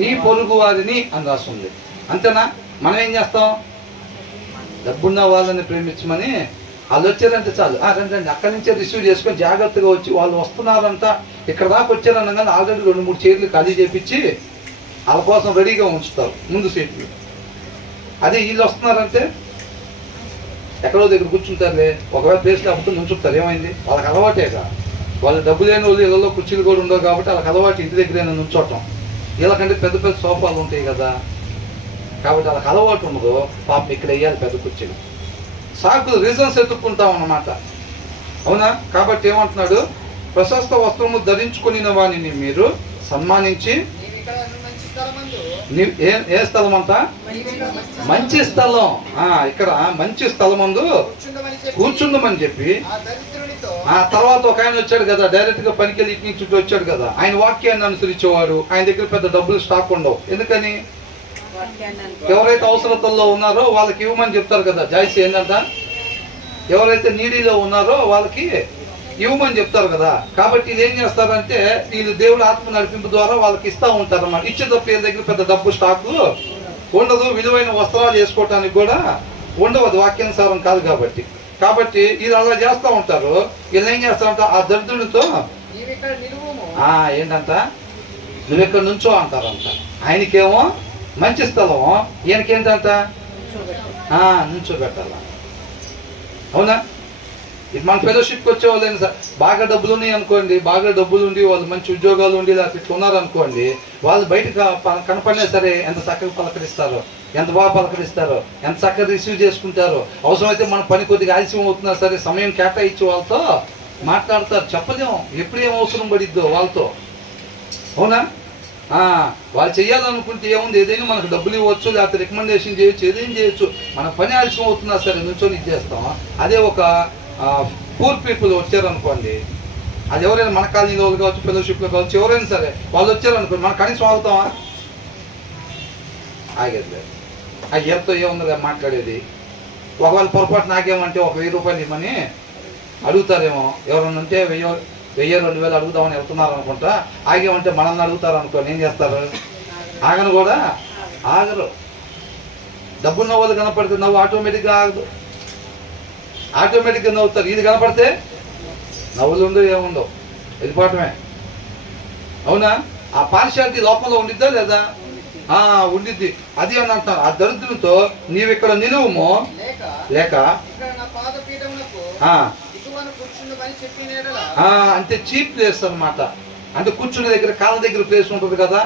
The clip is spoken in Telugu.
నీ పొరుగు వారిని అని రాస్తుంది. అంతేనా? మనం ఏం చేస్తాం? డబ్బున్న వాళ్ళని ప్రేమించమని వాళ్ళు వచ్చారంటే చాలు, రండి రండి, అక్కడి నుంచే రిసీవ్ చేసుకొని జాగ్రత్తగా వచ్చి వాళ్ళు వస్తున్నారంట ఇక్కడ దాకా వచ్చారనగానే ఆల్రెడీ 2-3 చైర్లు ఖాళీ చేపించి వాళ్ళ కోసం రెడీగా ఉంచుతారు ముందు సీట్లు. అదే వీళ్ళు వస్తున్నారంటే ఎక్కడో దగ్గర కూర్చుంటారులే, ఒకవేళ ప్లేస్ లేకపోతే నుంచుంటారు. ఏమైంది? వాళ్ళకి అలవాటేగా. వాళ్ళు డబ్బు లేని వాళ్ళు ఇళ్ళలో కుర్చీలు కూడా ఉండవు కాబట్టి వాళ్ళకి అలవాటు ఇంటి దగ్గరైనా నుంచోటం. వీళ్ళకంటే పెద్ద పెద్ద సోఫాలు ఉంటాయి కదా, కాబట్టి వాళ్ళకి అలవాటు ఉండదు. పాపం ఇక్కడ వేయాలి పెద్ద కుర్చీలు, సాకులు రీజన్స్ ఎత్తుక్కుంటాం అన్నమాట. అవునా? కాబట్టి ఏమంటున్నాడు? ప్రశస్త వస్త్రము ధరించుకుని వానిని మీరు సన్మానించి, ఏ స్థలం అంతా? మంచి స్థలం. ఇక్కడ మంచి స్థలమందు కూర్చుందమని చెప్పి, ఆ తర్వాత ఒక ఆయన వచ్చాడు కదా, డైరెక్ట్ గా పనికి వెళ్ళి నుంచి వచ్చాడు కదా, ఆయన వాక్యాన్ని అనుసరించేవాడు. ఆయన దగ్గర పెద్ద డబ్బులు స్టాక్ ఉండవు. ఎందుకని? ఎవరైతే అవసరతల్లో ఉన్నారో వాళ్ళకి ఇవ్వమని చెప్తారు కదా. జాయిస్ ఏంటంట? ఎవరైతే నీడీలో ఉన్నారో వాళ్ళకి ఇవ్వమని చెప్తారు కదా. కాబట్టి వీళ్ళు ఏం చేస్తారంటే వీళ్ళు దేవుడు ఆత్మ నడిపింపు ద్వారా వాళ్ళకి ఇస్తూ ఉంటారు అన్నమాట. ఇచ్చేటప్పుడు వీళ్ళ దగ్గర పెద్ద డబ్బు స్టాకు ఉండదు, విలువైన వస్త్రాలు వేసుకోవటానికి కూడా ఉండవు, అది వాక్యానుసారం కాదు కాబట్టి. కాబట్టి వీళ్ళు అలా చేస్తూ ఉంటారు. వీళ్ళు ఏం చేస్తారంట? ఆ దరిద్రుడితో ఏంటంట, నువ్వు ఎక్కడ నుంచో అంటారంట. ఆయనకేమో మంచి స్థలం, ఈయనకేంటంట నుంచోబెట్టాల. అవునా? ఇది మన ఫెలోషిప్కి వచ్చే వాళ్ళైనా సార్ బాగా డబ్బులు ఉన్నాయి అనుకోండి, బాగా డబ్బులు ఉండి వాళ్ళు మంచి ఉద్యోగాలు ఉండి లేకపోతే ఇట్లా ఉన్నారనుకోండి, వాళ్ళు బయటకు కనపడినా సరే ఎంత చక్కగా పలకరిస్తారో, ఎంత బాగా పలకరిస్తారో, ఎంత చక్కగా రిసీవ్ చేసుకుంటారో. అవసరమైతే మన పని కొద్దిగా ఆలస్యం అవుతున్నా సరే సమయం కేటాయించి వాళ్ళతో మాట్లాడతారు. చెప్పలేము ఎప్పుడు ఏం అవసరం పడిద్దో వాళ్ళతో. అవునా? వాళ్ళు చెయ్యాలనుకుంటే ఏముంది, ఏదైనా మనకు డబ్బులు ఇవ్వచ్చు, లేకపోతే రికమెండేషన్ చేయొచ్చు, ఏదైనా చేయొచ్చు. మన పని ఆలస్యం అవుతున్నా సరే నుంచొని ఇచ్చేస్తాం. అదే ఒక పూర్ పీపుల్ వచ్చారనుకోండి, అది ఎవరైనా మన కాలనీలో కావచ్చు, ఫెలోషిప్లో కావచ్చు, ఎవరైనా సరే వాళ్ళు వచ్చారనుకోండి, మనం కనీసం ఆగుతామా? ఆగేది లేదు. ఎవరితో ఏముంది మాట్లాడేది. ఒకవేళ పొరపాటు నాకేమంటే ఒక 1000 రూపాయలు ఇవ్వమని అడుగుతారేమో. ఎవరన్నా ఉంటే 1000-2000 అడుగుదామని వెళ్తున్నారు అనుకుంటా, ఆగేమంటే మనల్ని అడుగుతారు అనుకోని ఏం చేస్తారు? ఆగను కూడా ఆగరు. డబ్బున్న వాళ్ళు కనపడితే నవ్వు ఆటోమేటిక్గా ఆగదు, ఆటోమేటిక్గా నవ్వుతారు. ఇది కనపడితే నవ్వులు ఉండవు, ఏముండవు, వెళ్ళిపోవటమే. అవునా? ఆ పార్షియాలిటీ లోపల ఉండిద్దా లేదా? ఉండిద్ది. అది అని అంటారు. ఆ దరిద్రులతో నీవు ఇక్కడ నిలువుమో లేక అంటే చీప్ ప్లేస్ అన్నమాట. అంటే కూర్చునే దగ్గర కాళ్ళ దగ్గర ప్లేస్ ఉంటుంది కదా,